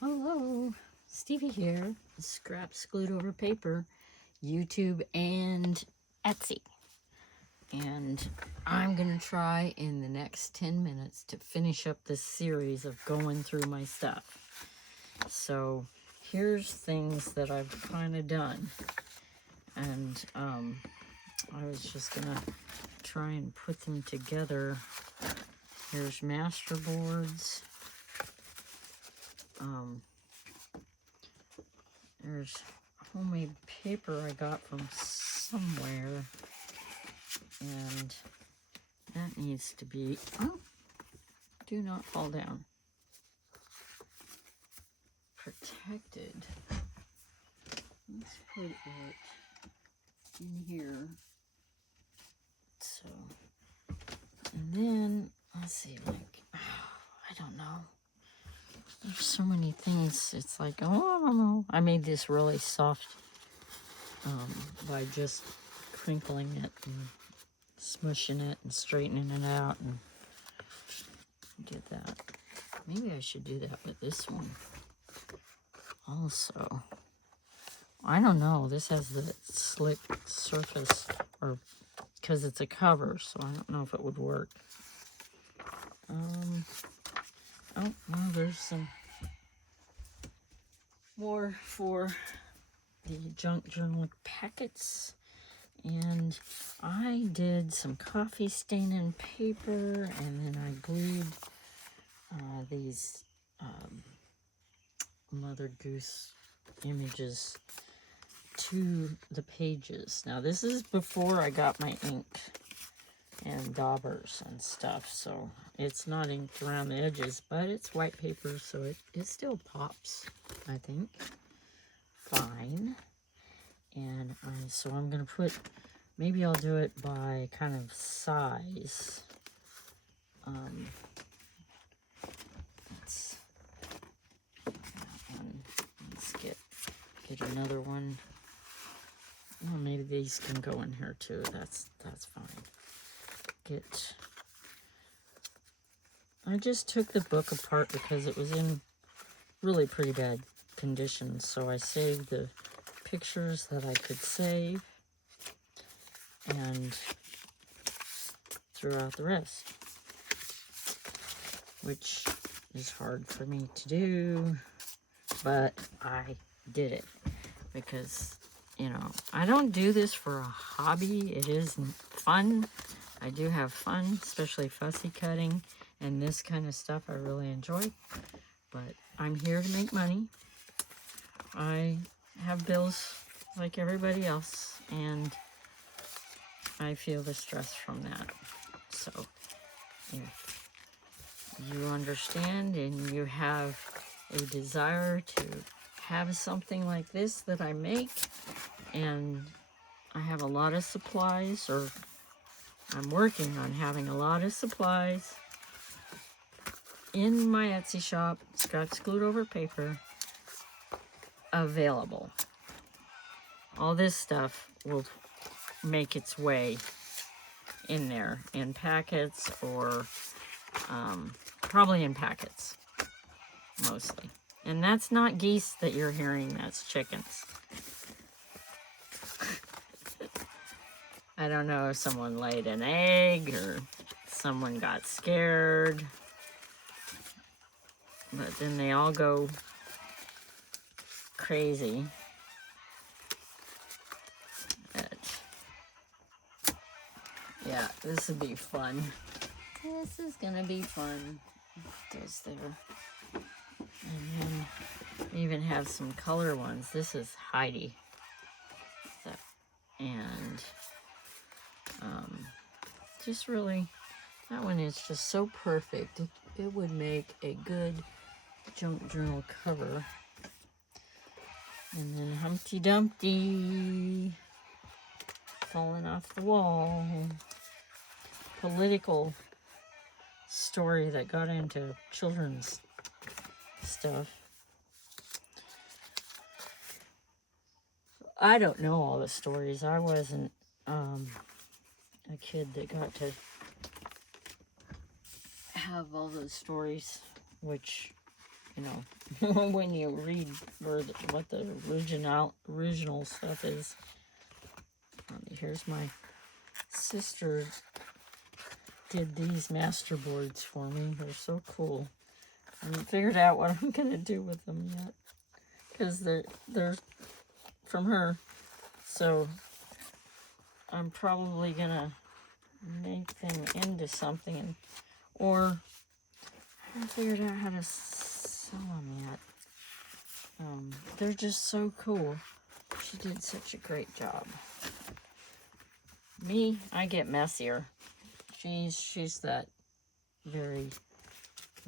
Hello, Stevie here. Scraps glued over paper, YouTube and Etsy. And I'm going to try in the next 10 minutes to finish up this series of going through my stuff. So here's things that I've kind of done. And I was just going to try and put them together. Here's master boards. There's homemade paper I got from somewhere, and that needs to be, oh, do not fall down, protected. Let's put it in here. So, and then, let's see, like, I don't know. There's so many things. It's like, oh, I don't know. I made this really soft by just crinkling it and smushing it and straightening it out and did that. Maybe I should do that with this one also. I don't know. This has the slick surface, or because it's a cover, so I don't know if it would work. Oh, well, there's some more for the junk journal packets. And I did some coffee staining paper, and then I glued these Mother Goose images to the pages. Now this is before I got my ink and daubers and stuff, so it's not inked around the edges, but it's white paper, so it still pops, I think, fine. And so I'm gonna put, maybe I'll do it by kind of size. Let's get another one. Well, maybe these can go in here too. That's fine. I just took the book apart because it was in really pretty bad condition, so I saved the pictures that I could save and threw out the rest, which is hard for me to do, but I did it because, you know, I don't do this for a hobby. It is fun. I do have fun, especially fussy cutting and this kind of stuff I really enjoy, but I'm here to make money. I have bills like everybody else, and I feel the stress from that. So if you understand and you have a desire to have something like this that I make, and I have a lot of supplies, or I'm working on having a lot of supplies in my Etsy shop, Scraps Glued Over Paper, available. All this stuff will make its way in there in packets, or probably in packets mostly. And that's not geese that you're hearing, that's chickens. I don't know if someone laid an egg or someone got scared, but then they all go crazy. Yeah, this would be fun. This is gonna be fun. It goes there. And then we even have some color ones. This is Heidi. And just really, that one is just so perfect. It would make a good junk journal cover. And then Humpty Dumpty falling off the wall. Political story that got into children's stuff. I don't know all the stories. I wasn't a kid that got to have all those stories, which you know, when you read what the original stuff is. Here's my sister did these master boards for me. They're so cool. I haven't figured out what I'm gonna do with them yet, because they're from her. So I'm probably gonna make them into something, or I haven't figured out how to sew them yet. They're just so cool. She did such a great job. Me, I get messier. She's that very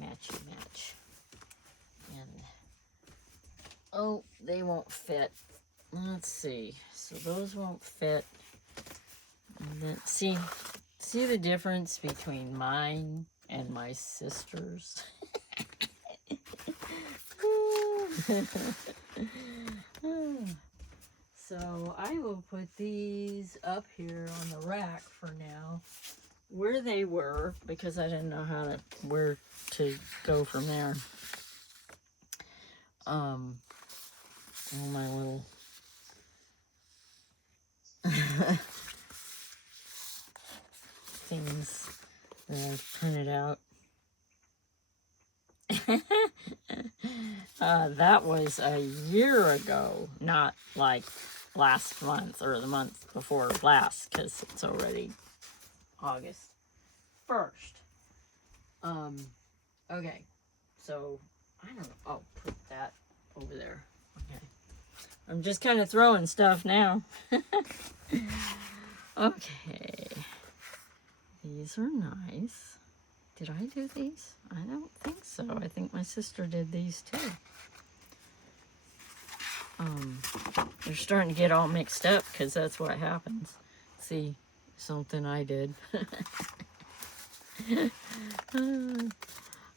matchy match. And oh, they won't fit. Let's see. So those won't fit. And then, see the difference between mine and my sister's? So I will put these up here on the rack for now, where they were, because I didn't know where to go from there. All my little things that I've printed out. That was a year ago, not like last month or the month before last, because it's already August 1st. Okay, so I don't know. I'll put that over there. Okay, I'm just kind of throwing stuff now. Okay, these are nice. Did I do these? I don't think so. I think my sister did these too. They're starting to get all mixed up, because that's what happens. See, something I did. I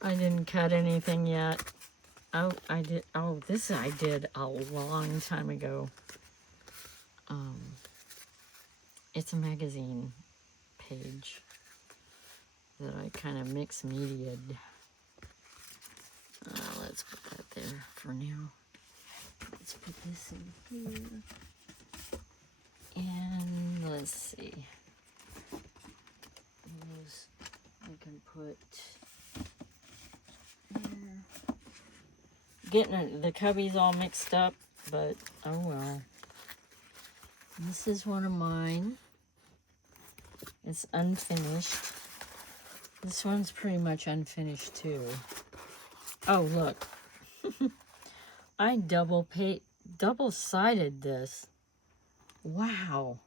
didn't cut anything yet. Oh, I did. Oh, this I did a long time ago. It's a magazine page that I kind of mixed media'd. Let's put that there for now. Let's put this in here. And let's see. Those I can put there. Getting the cubbies all mixed up, but oh well. This is one of mine. It's unfinished. This one's pretty much unfinished too. Oh, look. I double-sided this. Wow.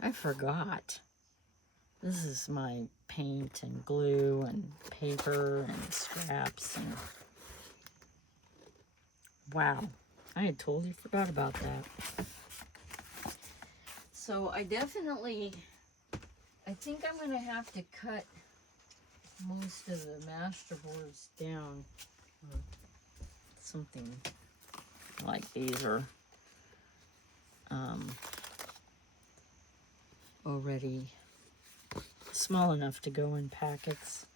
I forgot. This is my paint and glue and paper and scraps. And wow. I had totally forgot about that. So I think I'm going to have to cut most of the master boards down. Something like these are already small enough to go in packets.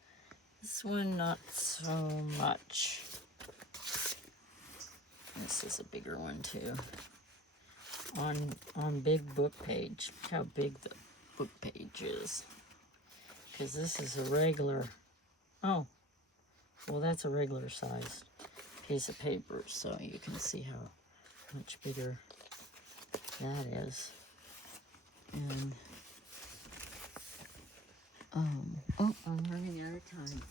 This one, not so much. This is a bigger one too. On big book page. Look how big the book page is. Because this is a regular. Oh, well, that's a regular size piece of paper, so you can see how much bigger that is. And oh, I'm running out of time.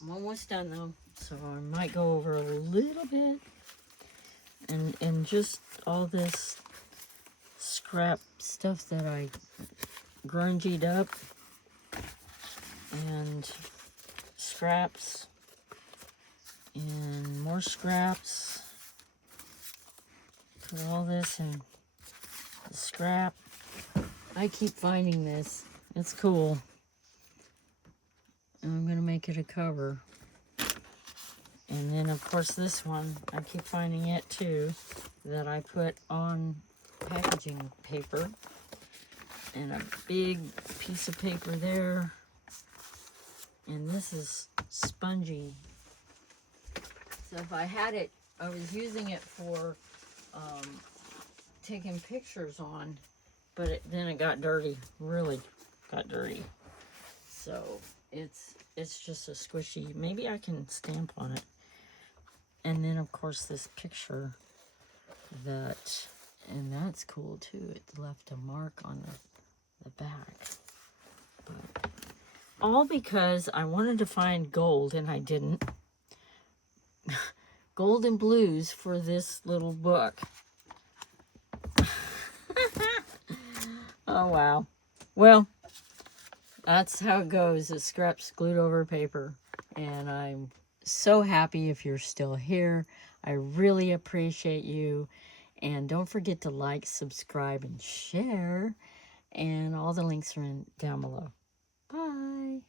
I'm almost done though, so I might go over a little bit, and just all this scrap stuff that I grungied up, and scraps, and more scraps. Put all this in the scrap. I keep finding this. It's cool. And I'm going to make it a cover. And then, of course, this one, I keep finding it too, that I put on packaging paper. And a big piece of paper there. And this is spongy So if I had it, I was using it for taking pictures on, but then it got dirty, really got dirty. So it's just a squishy. Maybe I can stamp on it. And then of course this picture and that's cool too. It left a mark on the back. But all because I wanted to find gold and I didn't. Gold and blues for this little book. Oh wow. Well, that's how it goes. It scraps glued over paper. And I'm so happy if you're still here. I really appreciate you. And don't forget to like, subscribe, and share. And all the links are down below. Bye.